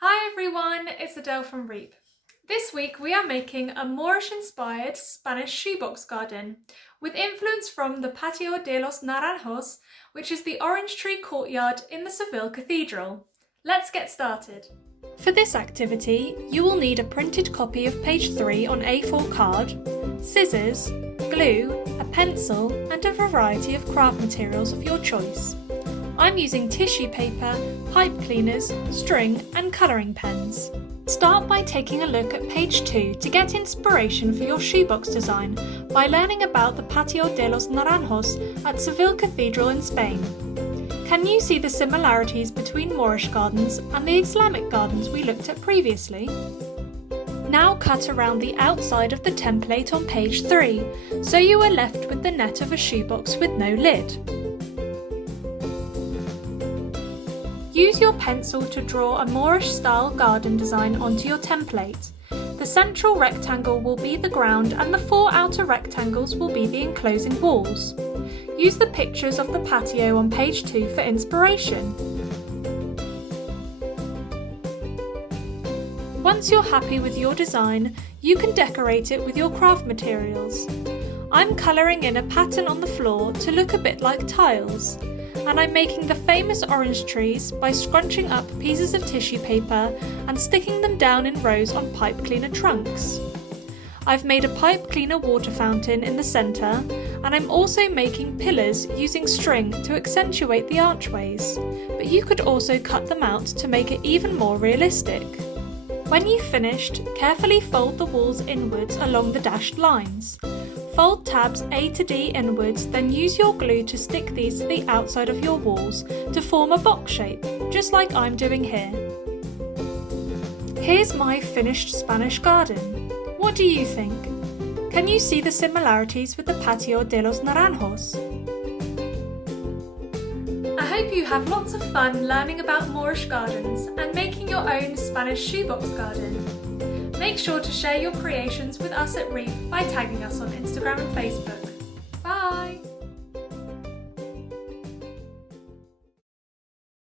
Hi everyone, it's Adele from REEP. This week we are making a Moorish-inspired Spanish shoebox garden with influence from the Patio de los Naranjos, which is the orange tree courtyard in the Seville Cathedral. Let's get started. For this activity, you will need a printed copy of page 3 on A4 card, scissors, glue, a pencil and a variety of craft materials of your choice. I'm using tissue paper, pipe cleaners, string and colouring pens. Start by taking a look at page 2 to get inspiration for your shoebox design by learning about the Patio de los Naranjos at Seville Cathedral in Spain. Can you see the similarities between Moorish gardens and the Islamic gardens we looked at previously? Now cut around the outside of the template on page 3, so you are left with the net of a shoebox with no lid. Use your pencil to draw a Moorish-style garden design onto your template. The central rectangle will be the ground and the 4 outer rectangles will be the enclosing walls. Use the pictures of the patio on page 2 for inspiration. Once you're happy with your design, you can decorate it with your craft materials. I'm colouring in a pattern on the floor to look a bit like tiles. And I'm making the famous orange trees by scrunching up pieces of tissue paper and sticking them down in rows on pipe cleaner trunks. I've made a pipe cleaner water fountain in the centre, and I'm also making pillars using string to accentuate the archways, but you could also cut them out to make it even more realistic. When you've finished, carefully fold the walls inwards along the dashed lines. Fold tabs A to D inwards, then use your glue to stick these to the outside of your walls to form a box shape, just like I'm doing here. Here's my finished Spanish garden. What do you think? Can you see the similarities with the Patio de los Naranjos? I hope you have lots of fun learning about Moorish gardens and making your own Spanish shoebox garden. Make sure to share your creations with us at REEP by tagging us on Instagram and Facebook. Bye!